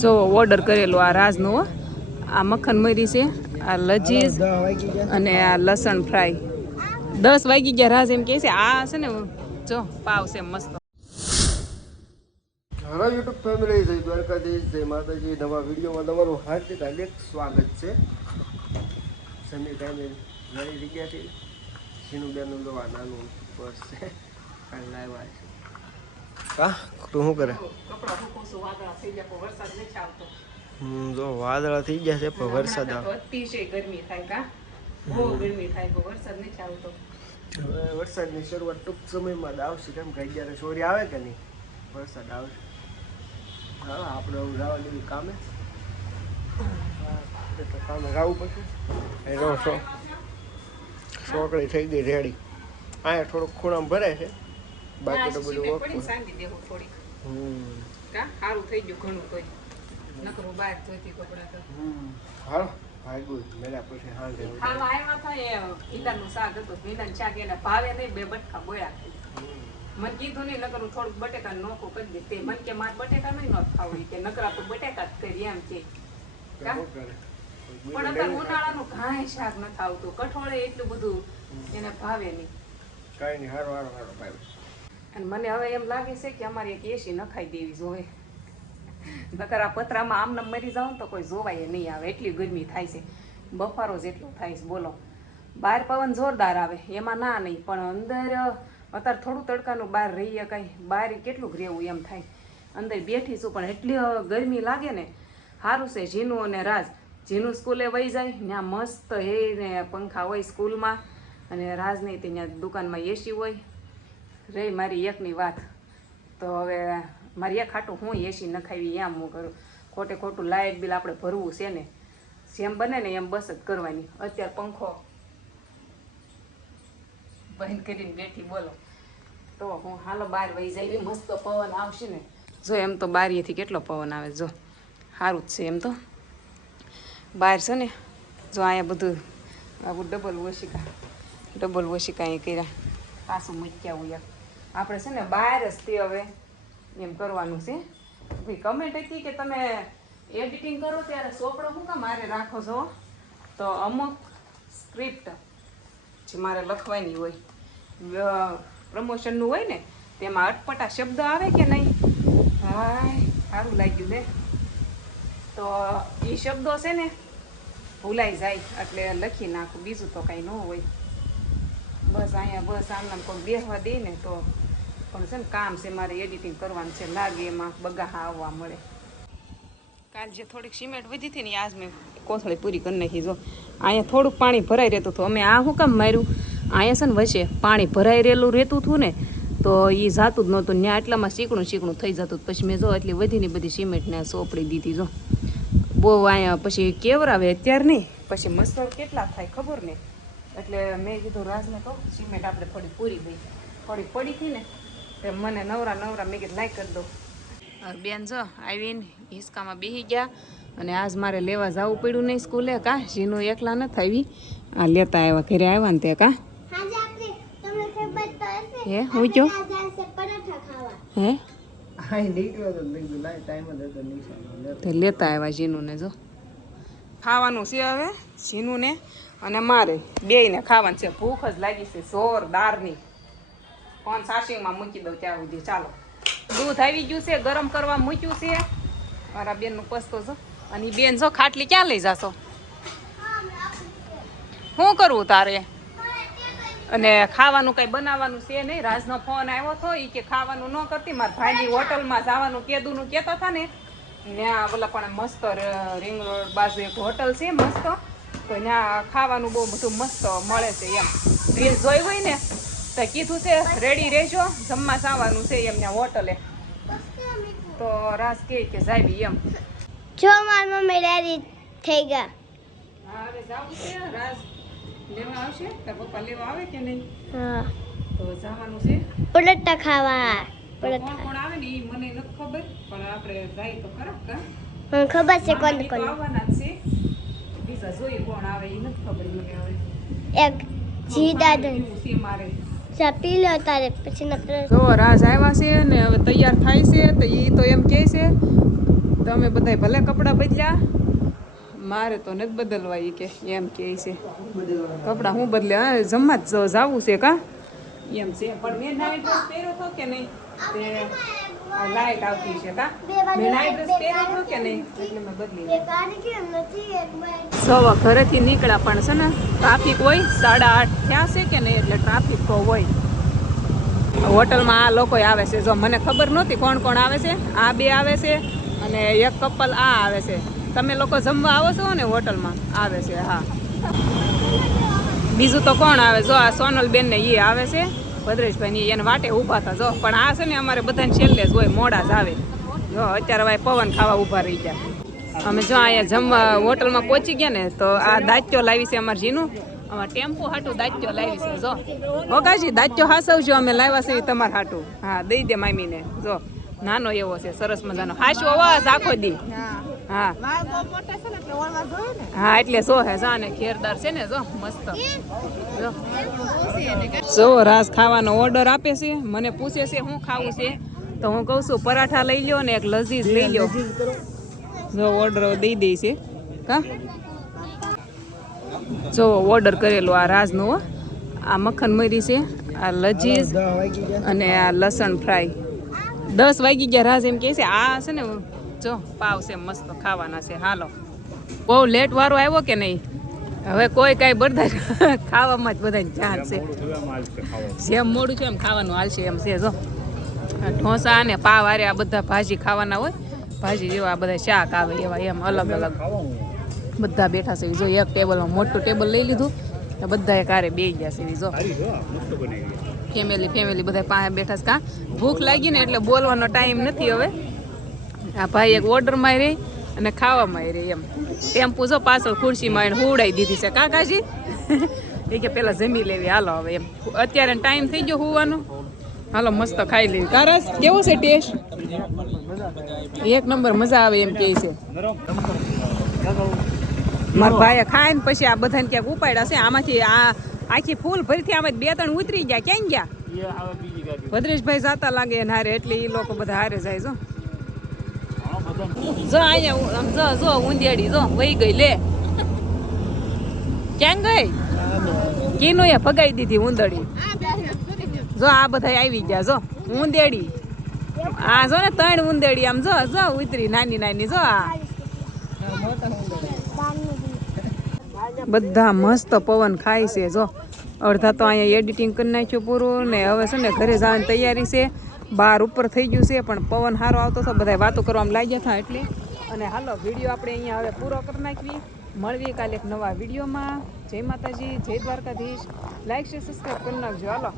જો ઓર્ડર કરેલો આ રાજનો આ મક્ખન મરી છે, આ લજીઝ અને આ લસણ ફ્રાય. 10 વાગી ગયા રાજ એમ કહે છે. આ છે ને જો પાવ છે મસ્ત. હેલો યુટ્યુબ ફેમિલી, જય દ્વારકાધીશ, જય માતાજી. નવા વિડીયોમાં તમારું હાર્દિક હાર્દિક સ્વાગત છે. સન્ડે ટાઈમે ઘણી જગ્યાથી સીનું બેનનું દવા નાનું પર્સ છે કાલે લાવ્યા છે. કા તું શું કરે? જો વાદળા થઈ ગયા છે પણ વરસાદ આવે. અતિશય ગરમી થાય કા, બહુ ગરમી થાય પણ વરસાદ નથી આવતો. હવે વરસાદની શરૂઆત ટૂંક સમયમાં જ આવશે, કેમ કે જ્યારે સોરી આવે કે નહીં વરસાદ આવશે. હા આપણે હું જવા દેવું કામે, કામે જવું પછી ચોકડી થઈ ગઈ રેડી. અહીંયા થોડુંક ખૂણામાં ભરાય છે, બાકી તો બધું સારું થઈ ગયું ઘણું. તો નકરું બહાર જોઈતી કપડા તો હાલો ભાગ્યું મેળા પછી હાંજે ખાવા આવ્યા હતા. એ ભીંડાનું શાક હતું, ભીંડાનું શાક એને ભાવે નહીં, 2 બટકા બોયા. મને કીધું નહીં, નકર હું થોડુંક બટેકા નોખું કરી દે. તે મને કે મારે બટેકા નહીં નોખ ખાવું, કે નકરા તો બટેકા જ કરી એમ છે. પણ અત્યારે ઉનાળાનું કાંઈ શાક નથી આવતું, કઠોળે એટલું બધું એને ભાવે નહીં. કાંઈ નહીં, હારો હારો હારો ભાઈ. અને મને હવે એમ લાગે છે કે અમારે એક એસી નખાઈ દેવી જોઈએ. નકર આ પતરામાં આમને મરી જાવ તો કોઈ જોવાય નહીં આવે, એટલી ગરમી થાય છે. બફારો જેટલો થાય છે બોલો. બહાર પવન જોરદાર આવે એમાં ના નહીં, પણ અંદર અત્યારે થોડું તડકાનું બહાર રહીએ, કાંઈ બહાર કેટલું રહેવું એમ થાય. અંદર બેઠી છું પણ એટલી ગરમી લાગે ને. સારું છે જીનું અને રાજ. જીનું સ્કૂલે વહી જાય, ત્યાં મસ્ત હે ને પંખા હોય સ્કૂલમાં, અને રાજની ત્યાં દુકાનમાં એસી હોય. રહી મારી એકની વાત. તો હવે મારી એક ખાટું હું એસી નખાવી એમ હું કરું. ખોટે ખોટું લાઇટ બિલ આપણે ભરવું છે ને, જેમ બને ને એમ બસ જ કરવાની. અત્યારે પંખો બંધ કરીને બેઠી બોલો. તો હું હાલો બહાર વહી જાય, મસ્ત પવન આવશે ને. જો એમ તો બારીએથી કેટલો પવન આવે, જો સારું જ છે એમ તો. બહાર છે ને જો અહીંયા બધું આવું ડબલ વોશિકા એ કર્યા, પાછું મૂક્યા હોય. આપણે છે ને બહાર જ તે હવે એમ કરવાનું છે. ભાઈ કમેન્ટ હતી કે તમે એડિટિંગ કરો ત્યારે ચોપડો શું કામ મારે રાખો છો? તો અમુક સ્ક્રિપ્ટ જે મારે લખવાની હોય, પ્રમોશનનું હોય ને, તેમાં અટપટા શબ્દ આવે કે નહીં, હાય સારું લાગ્યું લે. તો એ શબ્દો છે ને ભૂલાઈ જાય એટલે લખી નાખું, બીજું તો કાંઈ ન હોય. બસ અહીંયા બસ આમને કોઈ બેસવા દે ને તો. પણ છે ને કામ છે મારે, એડિટિંગ કરવાનું છે, લાગે એમાં બગાહા આવવા મળે. કાલ જે થોડીક સિમેન્ટ વધી હતી ને આજ મેં કોથળી પૂરી કરી નાખી. જો અહીંયા થોડુંક પાણી ભરાઈ રહેતું હતું, અમે આ શું કામ માર્યું, અહીંયા છે ને વચ્ચે પાણી ભરાઈ રહેલું રહેતું હતું ને, તો એ જાતું જ નહોતું. ત્યાં એટલામાં ચીકણું થઈ જતું. પછી મેં જો એટલી વધીને બધી સિમેન્ટને સોંપડી દીધી. જો બહુ અહીંયા પછી કેવરાવે અત્યારે નહીં, પછી મસ્તર કેટલા થાય ખબર નહીં. એટલે મેં કીધું રાજને કહું સિમેન્ટ આપણે થોડી પૂરી ગઈ, થોડી પડી હતી ને તે મને નવરા મેં કીધું લાઈક કરી દો. બેન જો આવીને હિંચકામાં બેસી ગયા, અને આજ મારે લેવા જવું પડ્યું નહીં સ્કૂલે. કા જીનું એકલા નથી આવી, આ લેતા આવ્યા, ઘરે આવ્યા ને તે. કા હે હું જો હે લેતા આવ્યા જીનું ને. જો ખાવાનું છે હવે જીનું ને અને મારે બેયને ખાવાનું છે. ભૂખ જ લાગી છે જોરદારની. ફોન સાસિંગમાં મૂકી દઉં ત્યાં સુધી. ચાલો દૂધ આવી ગયું છે, ગરમ કરવા મૂક્યું છે. મારા બેનનું પસ્તો છો. અને બેન જો ખાટલી ક્યાં લઈ જાશો? શું કરવું તારે? અને ખાવાનું કઈ બનાવવાનું છે નહીં. રાજનો ફોન આવ્યો હતો, એ કે ખાવાનું ન કરતી, મારા ભાઈની હોટલમાં જવાનું કેદુનું કહેતા હતા ને, ત્યાં બોલા પણ મસ્ત રિંગ રોડ બાજુ એક હોટલ છે મસ્ત, તો ત્યાં ખાવાનું બહુ બધું મસ્ત મળે છે એમ. રીલ જોઈ હોય ને તો કીધું છે રેડી રહેજો, જમવા જવાનું છે એમ ત્યાં હોટલે. તો રાજ કે જાય એમ. જો મારી મમ્મી રેડી થઈ ગયા. હા હવે જવું છે. રાજ લેવા આવશે, તાર પપ્પા લેવા આવે કે નહીં? હા તો જવાનું છે પરોઠા ખાવા. કોણ કોણ આવે ને એ મને નથી ખબર, પણ આપણે જાય તો ખરા. કા મને ખબર છે કોણ કોણ આવવાના જ છે, બીજા જોઈએ કોણ આવે એ નથી ખબર મને. હવે એક જી દાદા છે મારે. ચા પી લો તારે પછી જો રાજ આવ્યા છે ને હવે તૈયાર થાય છે. તો એ તો એમ કહે છે તમે બધા ભલે કપડાં બદલ્યા, મારે તો નથી બદલવા ઈ કે એમ કે છે. કપડાં હું બદલે હા જમવા જ જાવું છે કા એમ છે. પણ મેં નાઇટ ડ્રેસ પહેર્યો હતો કે નહીં, તે લાઈટ આવતી છે કા મેં નાઇટ ડ્રેસ પહેર્યો હતો કે નહીં એટલે મેં બદલી સવા ઘરેથી નીકળ્યા પણ છે ને ટ્રાફિક હોય 8:30 થયા છે કે નહીં એટલે ટ્રાફિક તો હોય. હોટલમાં આ લોકો આવે છે, જો મને ખબર નહોતી કોણ કોણ આવે છે. આ બે આવે છે અને એક કપલ આ આવે છે. તમે લોકો જમવા આવો છો ને હોટલમાં આવે છે. હા બીજું તો કોણ આવે જો આ સોનલબેન ને એ આવે છે, ભદ્રેશભાઈ ની એને વાટે ઊભા હતા જો. પણ આ છે ને અમારે બધાને છેલ્લે જ હોય, મોડા જ આવે. જો અત્યારે હવે પવન ખાવા ઊભા રહી ગયા. અમે જો અહીંયા જમવા હોટલમાં પહોંચી ગયા ને તો આ દાચ્યો લાવી છે અમારે જીનું. અમારે ટેમ્પો હાટું દાચ્યો લાવી છે જો. ઓકાજી દાચ્યો હાસવજો અમે લાવ્યા છે તમારે હાટું. હા દઈ દે મામીને જો. નાનો એવો છે સરસ મજાનો હાશો અવાજ આખો દી. હા હા એટલે જો હે જાને ઘેરદાર છે ને જો મસ્ત. જો રાસ ખાવાનો ઓર્ડર આપે છે, મને પૂછે છે શું ખાવું છે તો હું કહું છું પરાઠા લઈ લ્યો ને એક લઝીઝ લઈ લ્યો. જો ઓર્ડર દઈ દઈ છે કા. જો ઓર્ડર કરેલો આ રાજનો, આ મક્ખન મરી છે, આ લજીઝ અને આ લસણ ફ્રાય. 10 વાગી ગયા રાજ એમ કે છે. આ છે ને જો પાવ છે મસ્ત ખાવાના છે. હાલો બહુ લેટ વારો આવ્યો કે નહીં, હવે કોઈ કાંઈ બરદાર ખાવામાં જ બધાને ધ્યાન છે. જેમ મોડું છે એમ ખાવાનું હાલશે એમ છે. જો ઢોસા ને પાવ આરે આ બધા ભાજી ખાવાના હોય, ભાજી જેવા બધા શાક આવે એવા એમ અલગ અલગ બધા બેઠા છે. જો એક ટેબલમાં મોટું ટેબલ લઈ લીધું, બધા એક હારે બેસી ગયા છે. જો ફેમિલી બધા પાસે બેઠા છે. કા ભૂખ લાગી ને એટલે બોલવાનો ટાઈમ નથી હવે. આ ભાઈ એક ઓર્ડરમાં રહી અને ખાવામાં રહી એમ. ટેમ્પો જો પાછળ ખુરશીમાં એને હુવડાવી દીધી છે કાકાજી. એ કે પેલા જમી લેવી હાલો હવે એમ. અત્યારે ટાઈમ થઈ ગયો હોવાનો, હાલો મસ્ત ખાઈ લેવી. કારસ કેવો છે ટેસ્ટ? એક નંબર મજા આવે એમ કે છે. મારા ભાઈએ ખાઈને પછી આ બધાને ક્યાંક ઉપાડ્યા છે. આમાંથી આ આખી ફૂલ ભરીથી આમાં 2-3 ઉતરી ગયા. ક્યાં ગયા? ભદ્રેશભાઈ જાતા લાગે ને હારે એટલે એ લોકો બધા હારે જાય. જો અહીંયા જો ઊંધિયાડી જો વહી ગઈ લે. ક્યાં ગઈ? કીનો એ ભગાઈ દીધી ઊંધડી. જો આ બધા આવી ગયા. જો ઊંધિયાડી આ જો ને 3 ઊંધિયાડી આમ જો જો ઉતરી નાની નાની. જો આ બધા મસ્ત પવન ખાય છે. જો અડધા તો અહીંયા એડિટિંગ કરી નાખ્યું પૂરું ને હવે છે ને ઘરે જવાની તૈયારી છે. બહાર ઉપર થઈ ગયું છે પણ પવન સારો આવતો હતો, બધા વાતો કરવામાં લાગ્યા હતા એટલે. અને હાલો વિડીયો આપણે અહીંયા હવે પૂરો કરી નાખવી. મળવી કાલે એક નવા વિડીયોમાં. જય માતાજી, જય દ્વારકાધીશ. લાઈક શેર સબસ્ક્રાઈબ કરી નાખજો. હાલો.